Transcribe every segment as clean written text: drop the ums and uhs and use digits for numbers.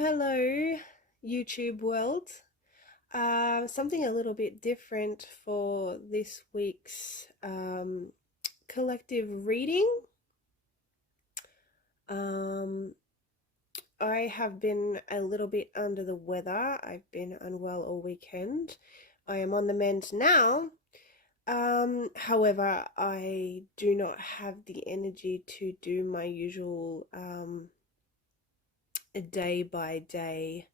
Hello, YouTube world. Something a little bit different for this week's collective reading. I have been a little bit under the weather. I've been unwell all weekend. I am on the mend now. However, I do not have the energy to do my usual day by day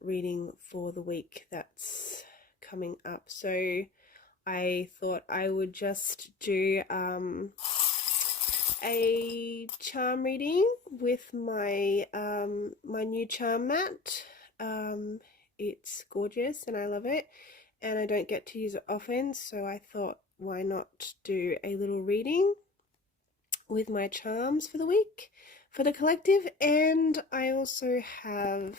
reading for the week that's coming up. So I thought I would just do a charm reading with my my new charm mat. It's gorgeous and I love it, and I don't get to use it often, so I thought, why not do a little reading with my charms for the week for the collective. And I also have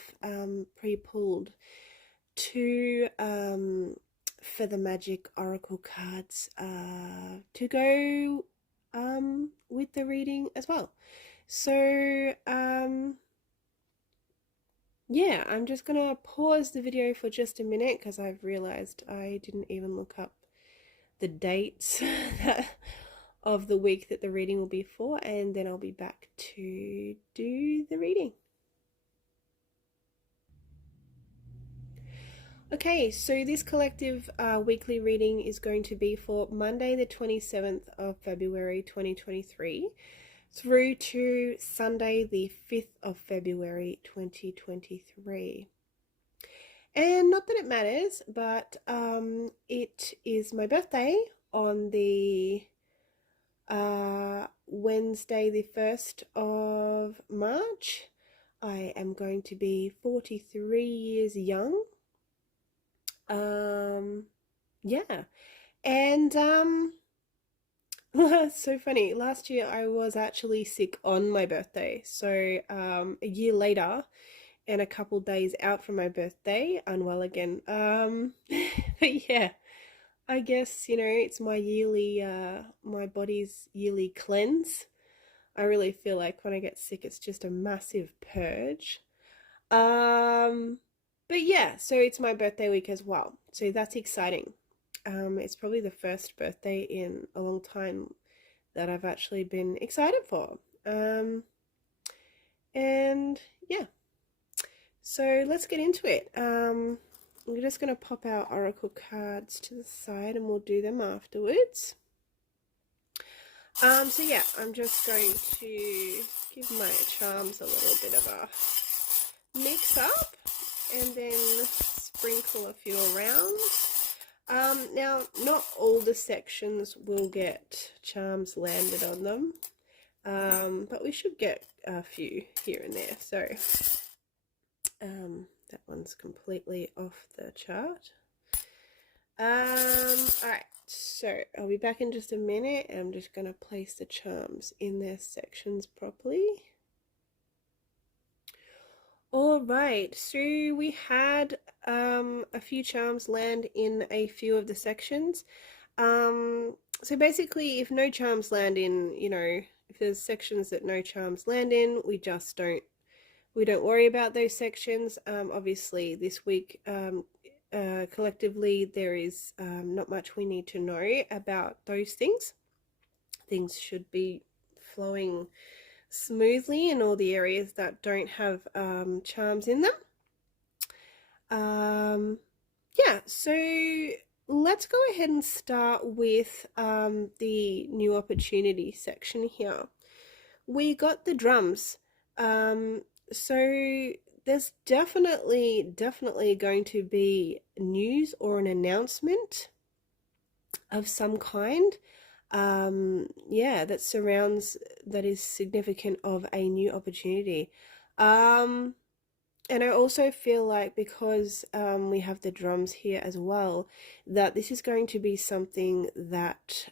pre-pulled two for the magic oracle cards to go with the reading as well. So yeah, I'm just gonna pause the video for just a minute because I've realized I didn't even look up the dates of the week that the reading will be for, and then I'll be back to do the reading. Okay, so this collective weekly reading is going to be for Monday the 27th of February 2023 through to Sunday the 5th of February 2023. And not that it matters, but it is my birthday on the Wednesday the 1st of March. I am going to be 43 years young. Yeah, and it's so funny. Last year I was actually sick on my birthday, so a year later and a couple days out from my birthday, unwell again. But yeah, I guess, you know, it's my yearly my body's yearly cleanse. I really feel like when I get sick it's just a massive purge. But yeah, so it's my birthday week as well, so that's exciting. It's probably the first birthday in a long time that I've actually been excited for. And yeah, so let's get into it. We're just going to pop our oracle cards to the side and we'll do them afterwards. So yeah, I'm just going to give my charms a little bit of a mix up and then sprinkle a few around. Now, not all the sections will get charms landed on them, but we should get a few here and there. So that one's completely off the chart. Alright, so I'll be back in just a minute, and I'm just going to place the charms in their sections properly. Alright, so we had a few charms land in a few of the sections. So basically, if no charms land in, you know, if there's sections that no charms land in, we don't worry about those sections. Obviously, this week, collectively, there is not much we need to know about those things. Things should be flowing smoothly in all the areas that don't have charms in them. Yeah, so let's go ahead and start with the new opportunity section here. We got the drums. So there's definitely going to be news or an announcement of some kind. Yeah, that is significant of a new opportunity. And I also feel like, because we have the drums here as well, that this is going to be something that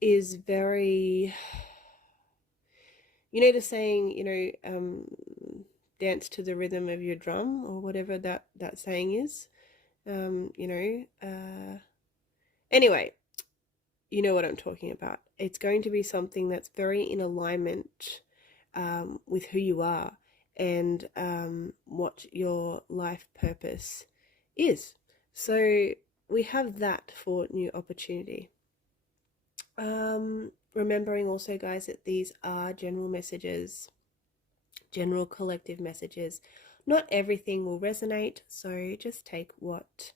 is very, you know, the saying, you know, dance to the rhythm of your drum, or whatever that saying is. Anyway, you know what I'm talking about. It's going to be something that's very in alignment with who you are and what your life purpose is. So we have that for new opportunity. Remembering also, guys, that these are general messages, general collective messages. Not everything will resonate, so just take what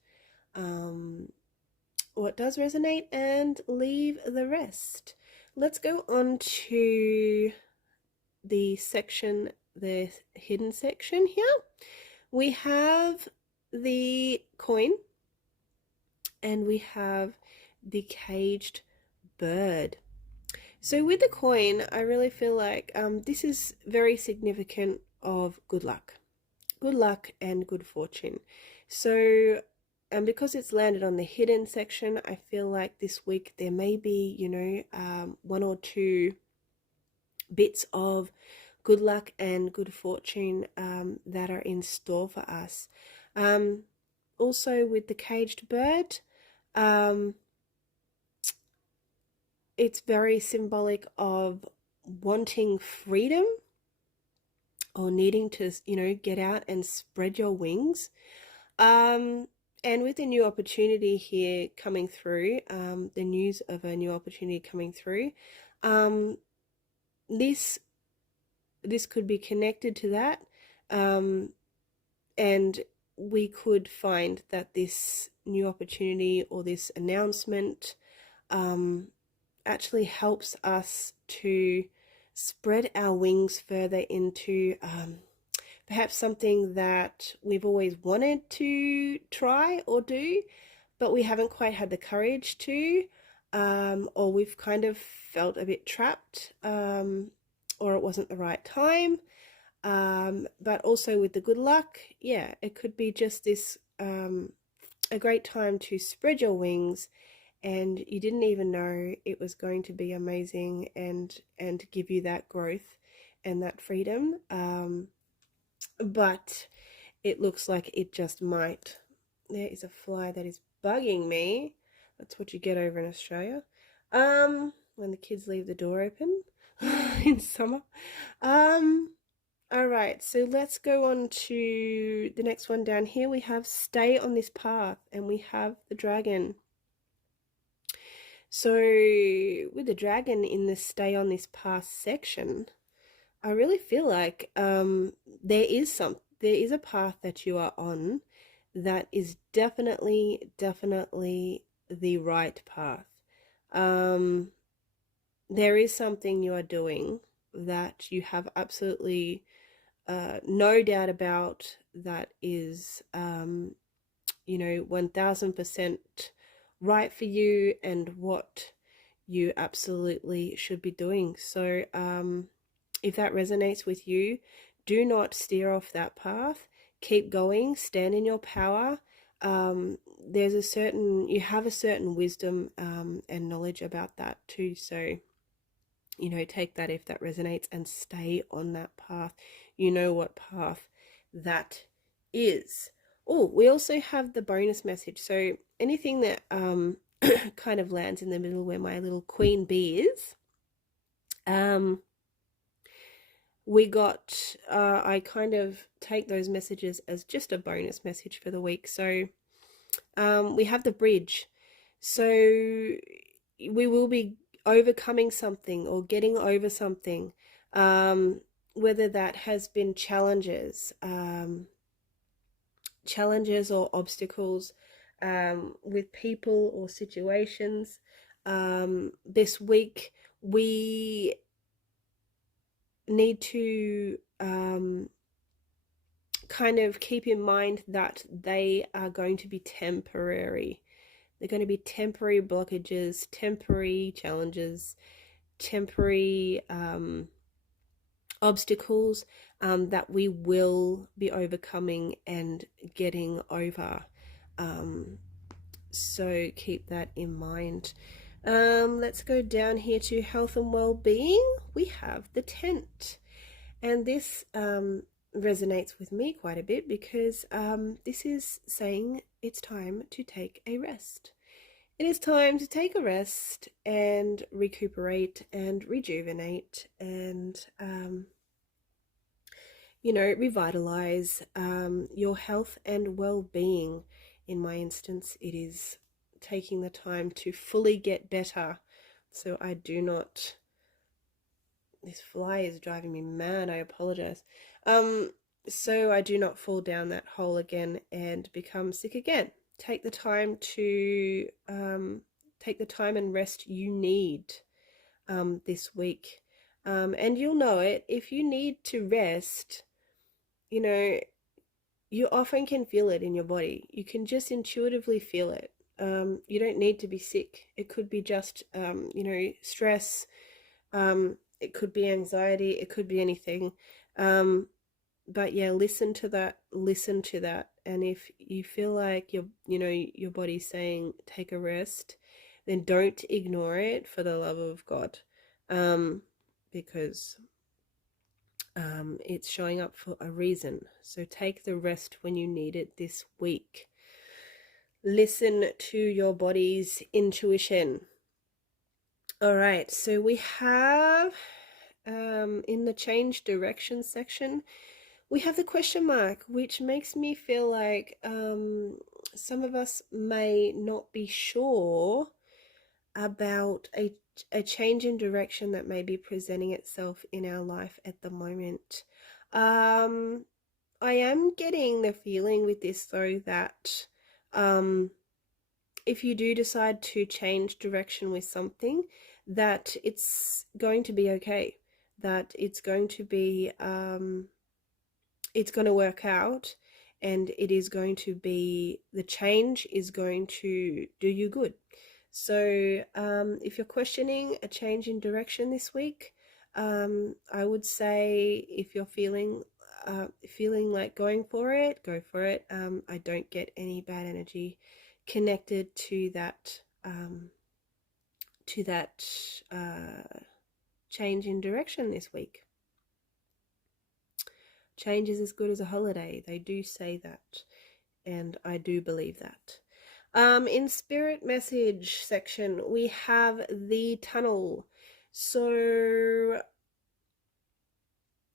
does resonate and leave the rest. Let's go on to the section, the hidden section here. We have the coin and we have the caged bird. So with the coin, I really feel like this is very significant of good luck and good fortune. So and because it's landed on the hidden section, I feel like this week there may be, one or two bits of good luck and good fortune that are in store for us. Also with the caged bird, it's very symbolic of wanting freedom or needing to, get out and spread your wings. And with the new opportunity here coming through, the news of a new opportunity coming through, this could be connected to that, and we could find that this new opportunity or this announcement actually helps us to spread our wings further into perhaps something that we've always wanted to try or do, but we haven't quite had the courage to, or we've kind of felt a bit trapped, or it wasn't the right time. But also with the good luck, yeah, it could be just this a great time to spread your wings, and you didn't even know it was going to be amazing and give you that growth and that freedom. But it looks like it just might. There is a fly that is bugging me. That's what you get over in Australia. When the kids leave the door open in summer. All right, so let's go on to the next one down here. We have stay on this path, and we have the dragon. So with the dragon in the stay on this path section, I really feel like there is a path that you are on that is definitely the right path. There is something you are doing that you have absolutely no doubt about, that is 1000% right for you and what you absolutely should be doing. So if that resonates with you, do not steer off that path. Keep going, stand in your power. You have a certain wisdom and knowledge about that too. So, take that if that resonates and stay on that path. You know what path that is. Oh, we also have the bonus message. So anything that kind of lands in the middle where my little queen bee is, we got, I kind of take those messages as just a bonus message for the week. So we have the bridge. So we will be overcoming something or getting over something, whether that has been challenges or obstacles with people or situations. This week we need to kind of keep in mind that they are going to be temporary. They're going to be temporary blockages, temporary challenges, temporary obstacles that we will be overcoming and getting over. So keep that in mind. Let's go down here to health and well-being. We have the tent, and this resonates with me quite a bit because this is saying it's time to take a rest. It is time to take a rest and recuperate and rejuvenate and, revitalize your health and well-being. In my instance, it is taking the time to fully get better so I do not. This fly is driving me mad. I apologize. So I do not fall down that hole again and become sick again. Take the time to take the time and rest you need this week. And you'll know it if you need to rest. You often can feel it in your body. You can just intuitively feel it. You don't need to be sick. It could be just stress. It could be anxiety, it could be anything. But yeah, listen to that. And if you feel like your body's saying take a rest, then don't ignore it, for the love of God. Because it's showing up for a reason. So take the rest when you need it this week. Listen to your body's intuition. All right, so we have in the change direction section, we have the question mark, which makes me feel like some of us may not be sure about a change in direction that may be presenting itself in our life at the moment. I am getting the feeling with this, though, that if you do decide to change direction with something, that it's going to be okay, that it's going to be, it's going to work out, and it is going to be, the change is going to do you good. So if you're questioning a change in direction this week, I would say if you're feeling like going for it, go for it. I don't get any bad energy connected to that change in direction this week. Change is as good as a holiday. They do say that, and I do believe that. In spirit message section, we have the tunnel. So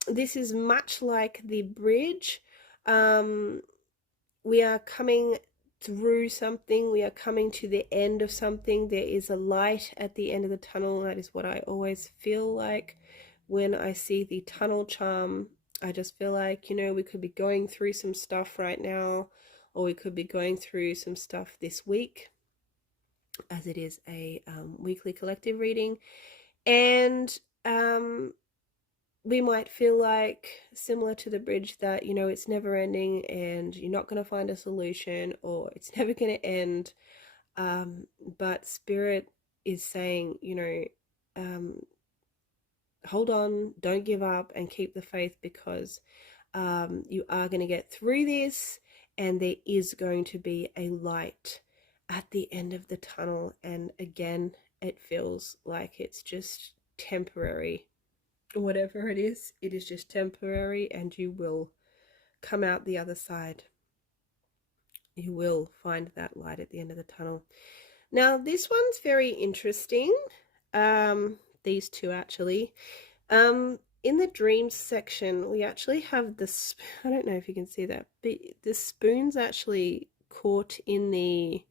this is much like the bridge. We are coming through something. We are coming to the end of something. There is a light at the end of the tunnel. That is what I always feel like when I see the tunnel charm. I just feel like, we could be going through some stuff right now, or we could be going through some stuff this week, as it is a weekly collective reading. And we might feel like, similar to the bridge, that, it's never ending and you're not going to find a solution, or it's never going to end. But Spirit is saying, hold on, don't give up, and keep the faith, because you are going to get through this, and there is going to be a light at the end of the tunnel. And again, it feels like it's just temporary. Whatever it is just temporary, and you will come out the other side. You will find that light at the end of the tunnel. Now, this one's very interesting. These two, actually. In the dreams section, we actually have this, I don't know if you can see that, but the spoon's actually caught in the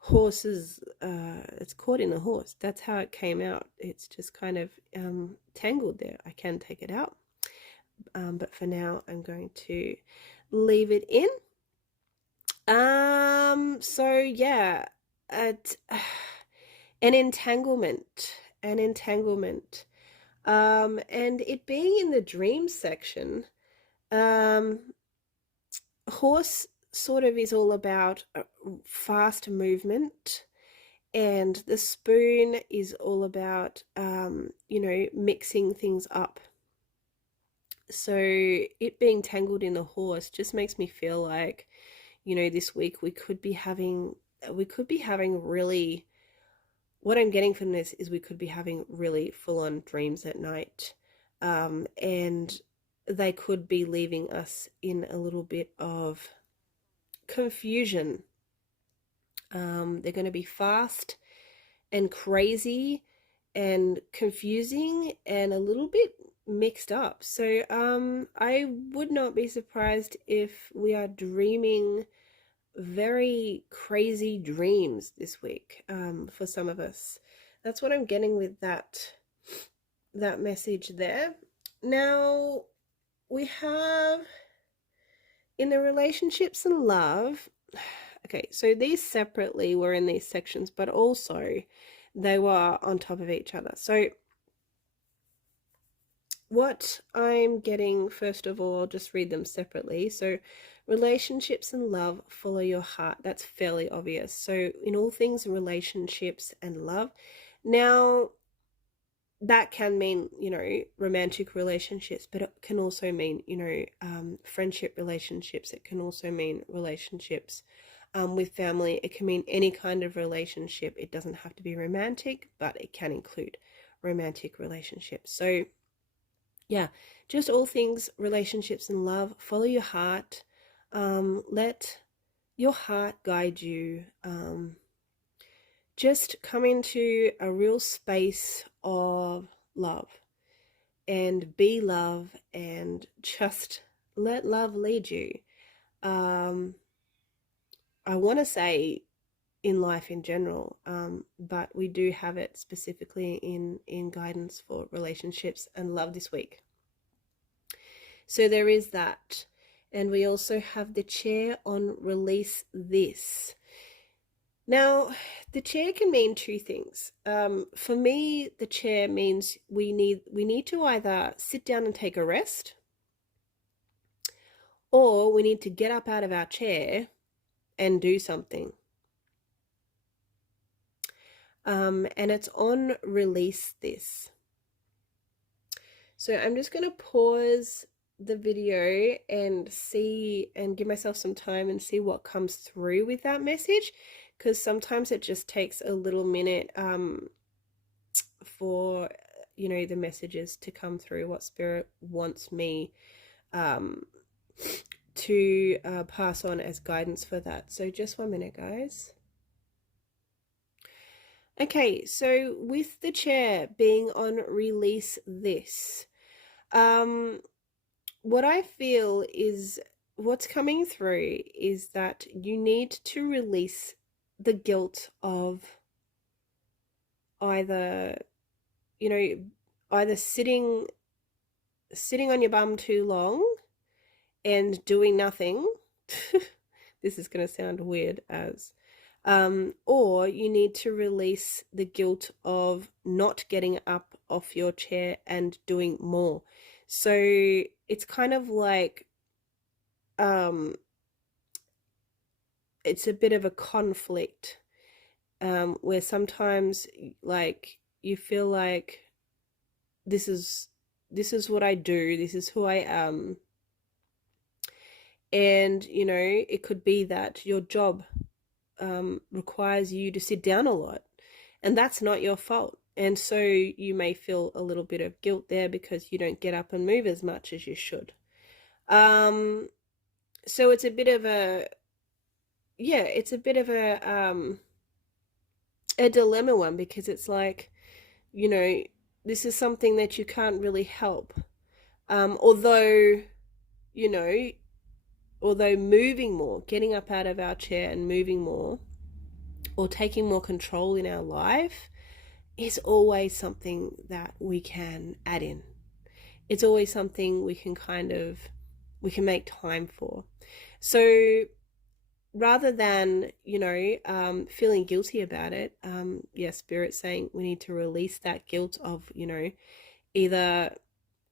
horse's, it's caught in the horse. That's how it came out. It's just kind of tangled there. I can take it out, but for now I'm going to leave it in. So yeah, an entanglement, and it being in the dream section, horse sort of is all about fast movement, and the spoon is all about mixing things up. So it being tangled in the horse just makes me feel like, this week we could be having really, what I'm getting from this is we could be having really full-on dreams at night, and they could be leaving us in a little bit of confusion. They're going to be fast and crazy and confusing and a little bit mixed up. So I would not be surprised if we are dreaming very crazy dreams this week, for some of us. That's what I'm getting with that message there. Now we have in the relationships and love. Okay, so these separately were in these sections, but also they were on top of each other. So what I'm getting, first of all, I'll just read them separately. So relationships and love, follow your heart. That's fairly obvious. So in all things, relationships and love. Now, that can mean, romantic relationships, but it can also mean, friendship relationships. It can also mean relationships with family. It can mean any kind of relationship. It doesn't have to be romantic, but it can include romantic relationships. So yeah, just all things relationships and love. Follow your heart. Let your heart guide you. Just come into a real space of love and be love and just let love lead you. I want to say in life in general, but we do have it specifically in guidance for relationships and love this week. So there is that. And we also have the chair on release this. Now, the chair can mean two things. For me, the chair means we need to either sit down and take a rest, or we need to get up out of our chair and do something. And it's on release this. So I'm just going to pause the video and see and give myself some time and see what comes through with that message, because sometimes it just takes a little minute for the messages to come through, what Spirit wants me to pass on as guidance for that. So just 1 minute, guys. Okay, so with the chair being on release this, what I feel is what's coming through is that you need to release the guilt of either sitting on your bum too long and doing nothing. This is going to sound weird or you need to release the guilt of not getting up off your chair and doing more. So it's kind of like it's a bit of a conflict where sometimes like you feel like this is what I do, this is who I am, and it could be that your job requires you to sit down a lot, and that's not your fault. And so you may feel a little bit of guilt there because you don't get up and move as much as you should. So it's a bit of a dilemma one, because it's like, this is something that you can't really help. Although moving more, getting up out of our chair and moving more, or taking more control in our life, is always something that we can add in. It's always something we can make time for. So rather than, feeling guilty about it, Spirit's saying we need to release that guilt of, either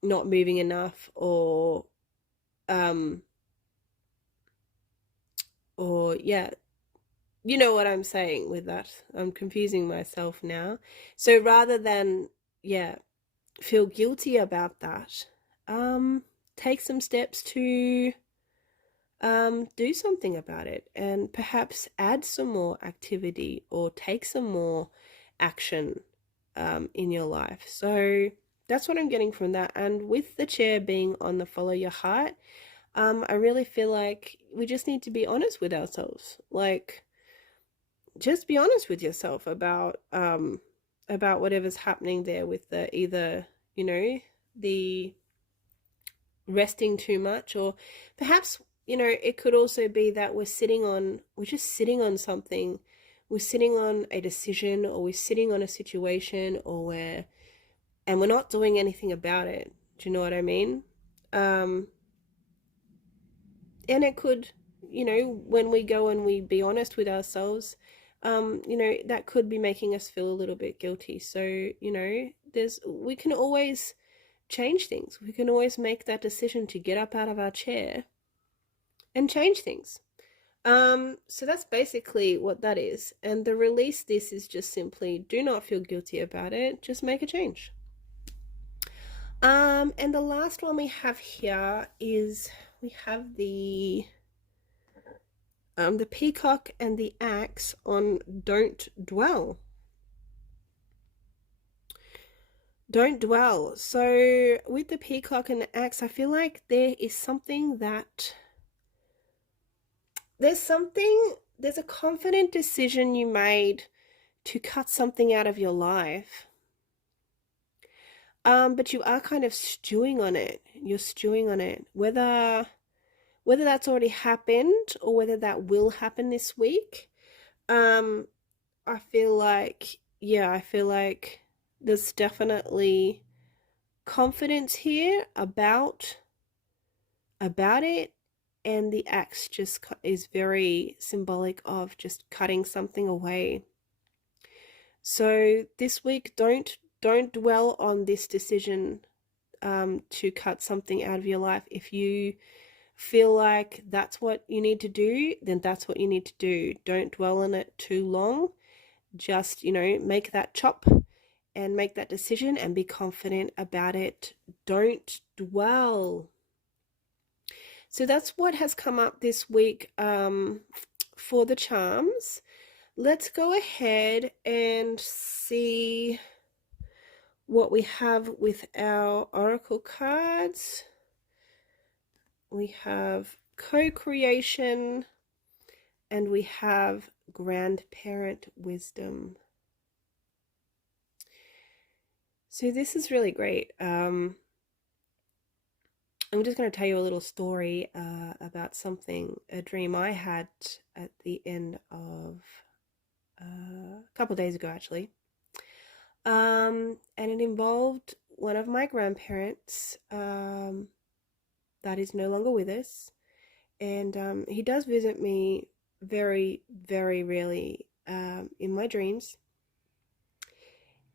not moving enough or you know what I'm saying with that. I'm confusing myself now. So rather than, feel guilty about that, take some steps to do something about it, and perhaps add some more activity or take some more action in your life. So That's what I'm getting from that. And with the chair being on the follow your heart, I really feel like we just need to be honest with ourselves. Like, just be honest with yourself about whatever's happening there with the either, you know, the resting too much, or perhaps, you know, it could also be that we're just sitting on something. We're sitting on a decision, or we're sitting on a situation, and we're not doing anything about it. Do you know what I mean? Um, and it could, you know, when we go and we be honest with ourselves, you know, that could be making us feel a little bit guilty. So, you know, we can always change things. We can always make that decision to get up out of our chair and change things. So that's basically what that is. And the release this is just simply do not feel guilty about it. Just make a change. And the last one we have here is we have the peacock and the axe on don't dwell. Don't dwell. So with the peacock and the axe, I feel like there is something that there's a confident decision you made to cut something out of your life. But you are kind of stewing on it. You're stewing on it. Whether that's already happened or whether that will happen this week. I feel like, there's definitely confidence here about it, and the axe just is very symbolic of just cutting something away. So this week, don't dwell on this decision to cut something out of your life. If you feel like that's what you need to do, then that's what you need to do. Don't dwell on it too long. Just, you know, make that chop and make that decision and be confident about it. Don't dwell. So that's what has come up this week for the charms. Let's go ahead and see what we have with our oracle cards. We have co-creation and we have grandparent wisdom. So this is really great. I'm just going to tell you a little story about a dream I had at the end of a couple of days ago, actually. And it involved one of my grandparents that is no longer with us. And he does visit me very, very rarely in my dreams.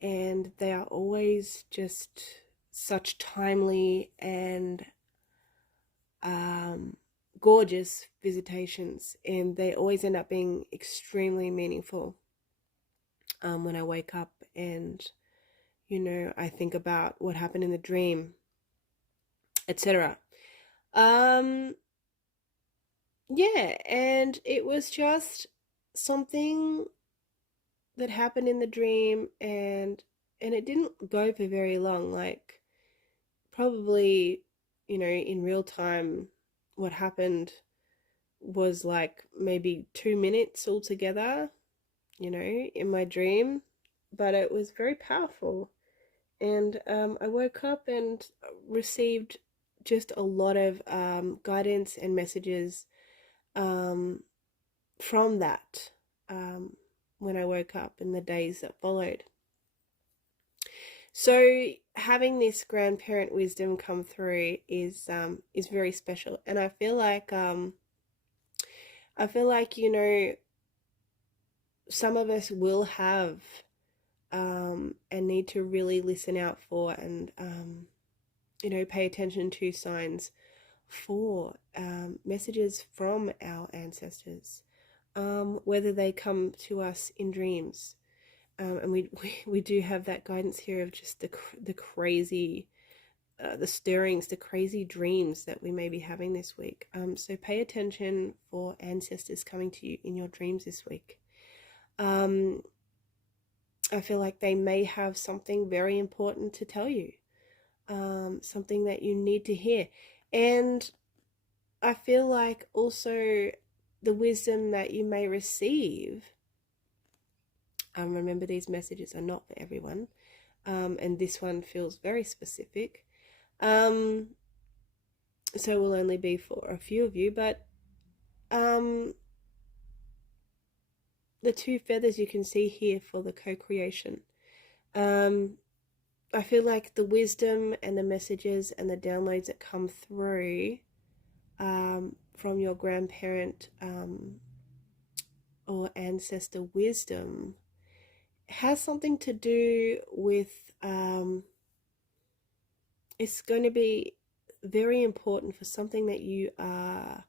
And they are always just such timely and gorgeous visitations, and they always end up being extremely meaningful when I wake up and, you know, I think about what happened in the dream, etc. Yeah, and it was just something that happened in the dream, and it didn't go for very long. Like, probably, you know, in real time, what happened was like maybe 2 minutes altogether, you know, in my dream, but it was very powerful. And I woke up and received just a lot of guidance and messages from that when I woke up in the days that followed. So having this grandparent wisdom come through is very special, and I feel like you know, some of us will have and need to really listen out for and you know, pay attention to signs for messages from our ancestors, whether they come to us in dreams. And we do have that guidance here of just the crazy, the stirrings, the crazy dreams that we may be having this week. So pay attention for ancestors coming to you in your dreams this week. I feel like they may have something very important to tell you. something that you need to hear. And I feel like also the wisdom that you may receive, remember these messages are not for everyone, and this one feels very specific. So will only be for a few of you, but the two feathers you can see here for the co-creation. I feel like the wisdom and the messages and the downloads that come through from your grandparent or ancestor wisdom has something to do with, it's going to be very important for something that you are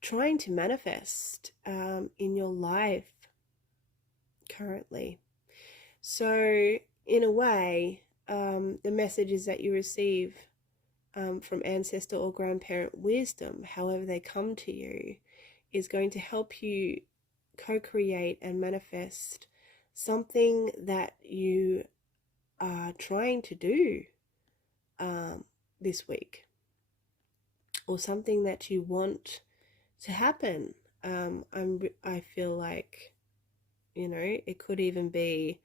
trying to manifest in your life currently. So in a way, the messages that you receive from ancestor or grandparent wisdom, however they come to you, is going to help you co-create and manifest something that you are trying to do this week, or something that you want to happen. I feel like, you know, it could even be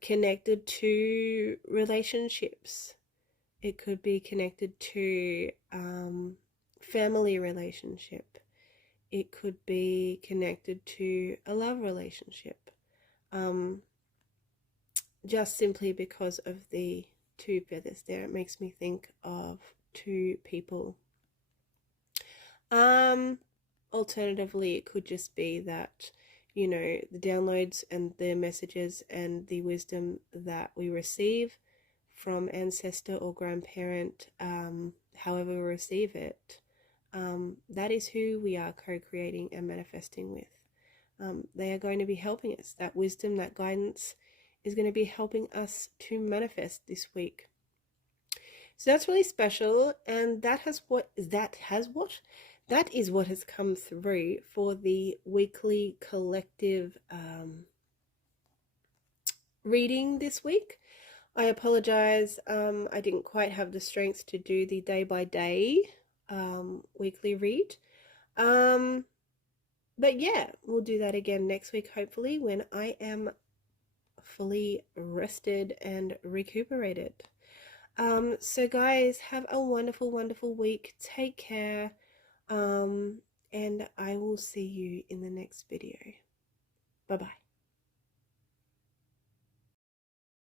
connected to relationships. It could be connected to family relationship. It could be connected to a love relationship. Just simply because of the two feathers there, it makes me think of two people. Alternatively, it could just be that, you know, the downloads and the messages and the wisdom that we receive from ancestor or grandparent, however we receive it, that is who we are co-creating and manifesting with. They are going to be helping us. That wisdom, that guidance is going to be helping us to manifest this week. So that's really special, and that is what has come through for the weekly collective reading this week. I apologize, I didn't quite have the strength to do the day by day weekly read. But yeah, we'll do that again next week, hopefully, when I am fully rested and recuperated. So guys, have a wonderful, wonderful week. Take care. And I will see you in the next video. Bye-bye.